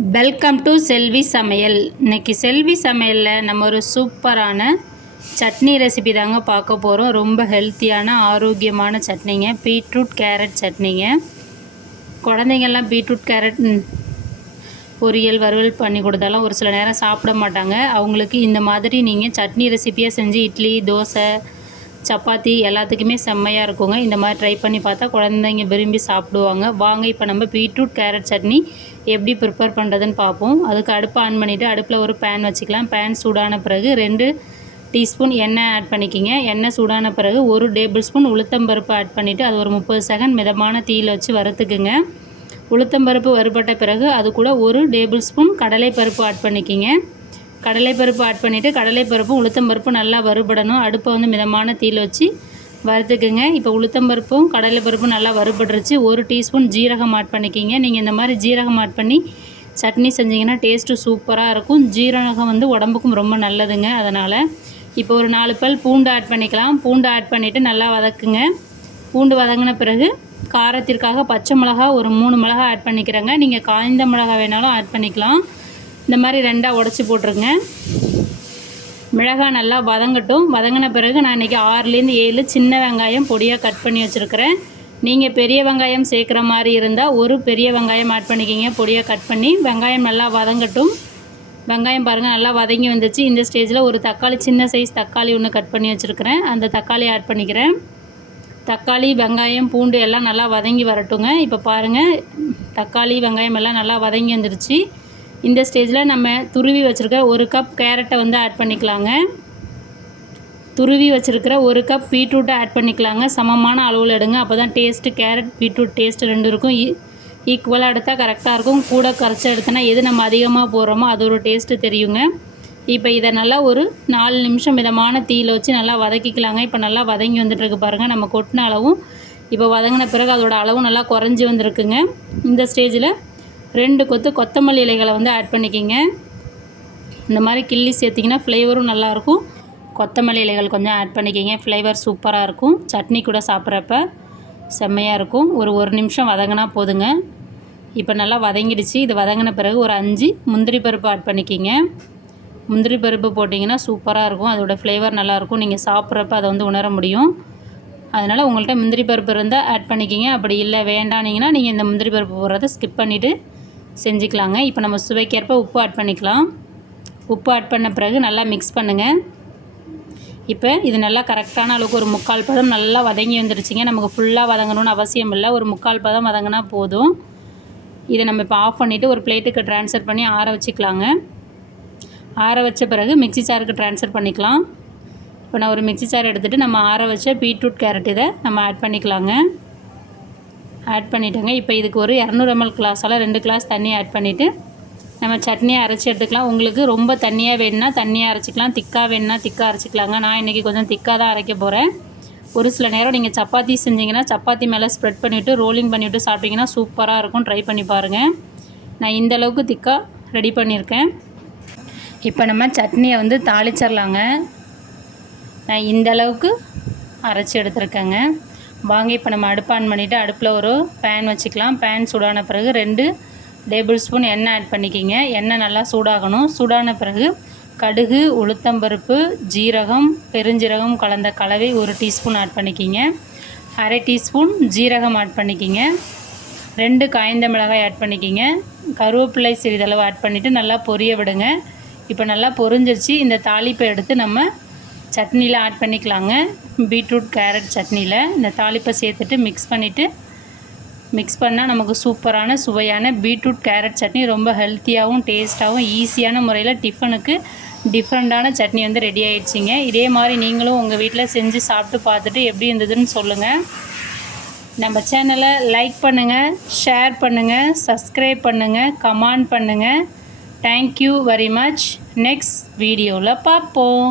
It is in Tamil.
வெல்கம் டு செல்வி சமையல் இன்னைக்கு செல்வி சமையலில் நம்ம ஒரு சூப்பரான சட்னி ரெசிபி தாங்க பார்க்க போகிறோம் ரொம்ப ஹெல்த்தியான ஆரோக்கியமான சட்னிங்க. Beetroot carrot சட்னிங்க. குழந்தைங்கள்லாம் பீட்ரூட் கேரட் பொரியல் வறுவல் பண்ணி கொடுத்தாலும் ஒரு சில நேரம் சாப்பிட மாட்டாங்க. அவங்களுக்கு இந்த மாதிரி நீங்கள் சட்னி ரெசிபியாக செஞ்சு இட்லி தோசை சப்பாத்தி எல்லாத்துக்குமே செம்மையாக இருக்குங்க. இந்த மாதிரி ட்ரை பண்ணி பார்த்தா குழந்தைங்க விரும்பி சாப்பிடுவாங்க. வாங்க இப்போ நம்ம பீட்ரூட் கேரட் சட்னி எப்படி ப்ரிப்பேர் பண்ணுறதுன்னு பார்ப்போம். அதுக்கு அடுப்பை ஆன் பண்ணிவிட்டு அடுப்பில் ஒரு பேன் வச்சுக்கலாம். பேன் சூடான பிறகு ரெண்டு டீஸ்பூன் எண்ணெய் ஆட் பண்ணிக்கிங்க. எண்ணெய் சூடான பிறகு ஒரு டேபிள் ஸ்பூன் உளுத்தம்பருப்பு ஆட் பண்ணிவிட்டு அது ஒரு முப்பது செகண்ட் மிதமான தீயில் வச்சு வறுத்துக்குங்க. உளுத்தம்பருப்பு வறுபட்ட பிறகு அது கூட ஒரு டேபிள் ஸ்பூன் கடலைப்பருப்பு ஆட் பண்ணிக்கிங்க. கடலைப்பருப்பு ஆட் பண்ணிவிட்டு கடலைப்பருப்பும் உளுத்தம்பருப்பும் நல்லா வறுபடணும். அடுப்பை வந்து மிதமான தீயில் வச்சு வறுத்துக்குங்க. இப்போ உளுத்தம்பருப்பும் கடலைப்பருப்பும் நல்லா வறுபடுறச்சு ஒரு டீஸ்பூன் ஜீரகம் ஆட் பண்ணிக்கிங்க. நீங்கள் இந்த மாதிரி ஜீரகம் ஆட் பண்ணி சட்னி செஞ்சிங்கன்னா டேஸ்ட்டு சூப்பராக இருக்கும். ஜீரகம் வந்து உடம்புக்கும் ரொம்ப நல்லதுங்க. அதனால் இப்போ ஒரு நாலு பல் பூண்டு ஆட் பண்ணிக்கலாம். பூண்டு ஆட் பண்ணிவிட்டு நல்லா வதக்குங்க. பூண்டு வதங்கின பிறகு காரத்திற்காக பச்சை மிளகா ஒரு மூணு மிளகா ஆட் பண்ணிக்கிறேங்க. நீங்கள் காய்ந்த மிளகா வேணாலும் ஆட் பண்ணிக்கலாம். இந்த மாதிரி ரெண்டாக உடச்சி போட்டுருங்க. மிளகாய் நல்லா வதங்கட்டும். வதங்கின பிறகு நான் இன்றைக்கி ஆறுலேருந்து ஏழு சின்ன வெங்காயம் பொடியாக கட் பண்ணி வச்சுருக்கிறேன். நீங்கள் பெரிய வெங்காயம் சேர்க்குற மாதிரி இருந்தால் ஒரு பெரிய வெங்காயம் ஆட் பண்ணிக்கிங்க. பொடியாக கட் பண்ணி வெங்காயம் நல்லா வதங்கட்டும். வெங்காயம் பாருங்கள் நல்லா வதங்கி வந்துச்சு. இந்த ஸ்டேஜில் ஒரு தக்காளி சின்ன சைஸ் தக்காளி ஒன்று கட் பண்ணி வச்சுருக்கிறேன். அந்த தக்காளி ஆட் பண்ணிக்கிறேன். தக்காளி வெங்காயம் பூண்டு எல்லாம் நல்லா வதங்கி வரட்டுங்க. இப்போ பாருங்கள் தக்காளி வெங்காயம் எல்லாம் நல்லா வதங்கி வந்துருச்சு. இந்த ஸ்டேஜில் நம்ம துருவி வச்சுருக்க ஒரு கப் கேரட்டை வந்து ஆட் பண்ணிக்கலாங்க. துருவி வச்சுருக்கிற ஒரு கப் பீட்ரூட்டை ஆட் பண்ணிக்கலாங்க. சமமான அளவில் எடுங்க. அப்போ தான் டேஸ்ட்டு கேரட் பீட்ரூட் டேஸ்ட்டு ரெண்டு இருக்கும். ஈக்குவலாக எடுத்தால் கரெக்டாக இருக்கும். கூட கரைச்சி எடுத்தோன்னா எது நம்ம அதிகமாக போடுறோமோ அது ஒரு டேஸ்ட்டு தெரியுங்க. இப்போ இதை நல்லா ஒரு நாலு நிமிஷம் மிதமான தீயில் வச்சு நல்லா வதக்கிக்கலாங்க. இப்போ நல்லா வதங்கி வந்துட்டுருக்கு பாருங்கள் நம்ம கொட்டின அளவும் இப்போ வதங்கின பிறகு அதோட அளவும் நல்லா குறைஞ்சி வந்திருக்குங்க. இந்த ஸ்டேஜில் ரெண்டு கொத்து கொத்தமல்லி இலைகளை வந்து ஆட் பண்ணிக்கிங்க. இந்த மாதிரி கிள்ளி சேர்த்திங்கன்னா ஃப்ளேவரும் நல்லாயிருக்கும். கொத்தமல்லி இலைகள் கொஞ்சம் ஆட் பண்ணிக்கிங்க. ஃப்ளேவர் சூப்பராக இருக்கும். சட்னி கூட சாப்பிட்றப்ப செம்மையாக இருக்கும். ஒரு ஒரு நிமிஷம் வதங்கினா போதுங்க. இப்போ நல்லா வதங்கிடுச்சு. இது வதங்கின பிறகு ஒரு அஞ்சு முந்திரி பருப்பு ஆட் பண்ணிக்கிங்க. முந்திரி பருப்பு போட்டிங்கன்னா சூப்பராக இருக்கும். அதோட ஃப்ளேவர் நல்லாயிருக்கும். நீங்கள் சாப்பிட்றப்ப அதை வந்து உணர முடியும். அதனால் உங்கள்கிட்ட முந்திரி பருப்பு இருந்தால் ஆட் பண்ணிக்கிங்க. அப்படி இல்லை வேண்டானீங்கன்னா நீங்கள் இந்த முந்திரி பருப்பு போடுறத ஸ்கிப் பண்ணிவிட்டு செஞ்சுக்கலாங்க. இப்போ நம்ம சுவைக்கேற்ப உப்பு ஆட் பண்ணிக்கலாம். உப்பு ஆட் பண்ண பிறகு நல்லா மிக்ஸ் பண்ணுங்கள் இப்போ இது நல்லா கரெக்டான அளவுக்கு ஒரு முக்கால் பதம் நல்லா வதங்கி வந்துருச்சுங்க. நமக்கு ஃபுல்லாக வதங்கணும்னு அவசியம் இல்லை. ஒரு முக்கால் பதம் வதங்கினா போதும். இதை நம்ம இப்போ ஆஃப் பண்ணிவிட்டு ஒரு பிளேட்டுக்கு ட்ரான்ஸ்ஃபர் பண்ணி ஆற வச்சுக்கலாங்க. ஆற வச்ச பிறகு மிக்ஸி சாருக்கு ட்ரான்ஸ்ஃபர் பண்ணிக்கலாம். இப்போ நான் ஒரு மிக்ஸி சார் எடுத்துகிட்டு நம்ம ஆற வச்ச பீட்ரூட் கேரட் இதை நம்ம ஆட் பண்ணிக்கலாங்க. ஆட் பண்ணிட்டோங்க. இப்போ இதுக்கு ஒரு இரநூறு எம்எல் கிளாஸால் ரெண்டு கிளாஸ் தண்ணி ஆட் பண்ணிவிட்டு நம்ம சட்னியை அரைச்சி எடுத்துக்கலாம். உங்களுக்கு ரொம்ப தண்ணியாக வேணும்னா தண்ணியாக அரைச்சிக்கலாம். திக்காக வேணும்னா திக்காக அரைச்சிக்கலாங்க. நான் இன்றைக்கி கொஞ்சம் திக்காக தான் அரைக்க போகிறேன் ஒரு சில நேரம் நீங்கள் சப்பாத்தி செஞ்சீங்கன்னா சப்பாத்தி மேலே ஸ்ப்ரெட் பண்ணிவிட்டு ரோலிங் பண்ணிவிட்டு சாப்பிட்டிங்கன்னா சூப்பராக இருக்கும். ட்ரை பண்ணி பாருங்கள் நான் இந்த அளவுக்கு திக்காக ரெடி பண்ணியிருக்கேன். இப்போ நம்ம சட்னியை வந்து தாளிச்சிடலாங்க நான் இந்த அளவுக்கு அரைச்சி எடுத்துருக்கேங்க. வாங்கி இப்போ நம்ம அடுப்பு ஆன் பண்ணிவிட்டு அடுப்பில் ஒரு பேன் வச்சுக்கலாம். பேன் சூடான பிறகு ரெண்டு டேபிள் ஸ்பூன் எண்ணெய் ஆட் பண்ணிக்கிங்க. எண்ணெய் நல்லா சூடாகணும். சூடான பிறகு கடுகு உளுத்தம்பருப்பு ஜீரகம் பெருஞ்சீரகம் கலந்த கலவை ஒரு டீஸ்பூன் ஆட் பண்ணிக்கிங்க. அரை டீஸ்பூன் ஜீரகம் ஆட் பண்ணிக்கிங்க. ரெண்டு காய்ந்த மிளகாய் ஆட் பண்ணிக்கிங்க. கருவேப்பிலை சிறிதளவு ஆட் பண்ணிவிட்டு நல்லா பொரிய விடுங்க. இப்போ நல்லா பொரிஞ்சிருச்சு. இந்த தாளிப்பை எடுத்து நம்ம சட்னியில் ஆட் பண்ணிக்கலாங்க. பீட்ரூட் கேரட் சட்னியில் இந்த தாளிப்பை சேர்த்துட்டு மிக்ஸ் பண்ணிவிட்டு மிக்ஸ் பண்ணால் நமக்கு சூப்பரான சுவையான பீட்ரூட் கேரட் சட்னி ரொம்ப ஹெல்த்தியாகவும் டேஸ்ட்டாகவும் ஈஸியான முறையில் டிஃபனுக்கு டிஃப்ரெண்ட்டான சட்னி வந்து ரெடி ஆகிடுச்சிங்க இதே மாதிரி நீங்களும் உங்கள் வீட்டில் செஞ்சு சாப்பிட்டு பார்த்துட்டு எப்படி இருந்ததுன்னு சொல்லுங்கள் நம்ம சேனலை லைக் பண்ணுங்கள் ஷேர் பண்ணுங்கள் சப்ஸ்கிரைப் பண்ணுங்கள் கமெண்ட் பண்ணுங்கள் தேங்க்யூ வெரி மச் நெக்ஸ்ட் வீடியோவில் பார்ப்போம்.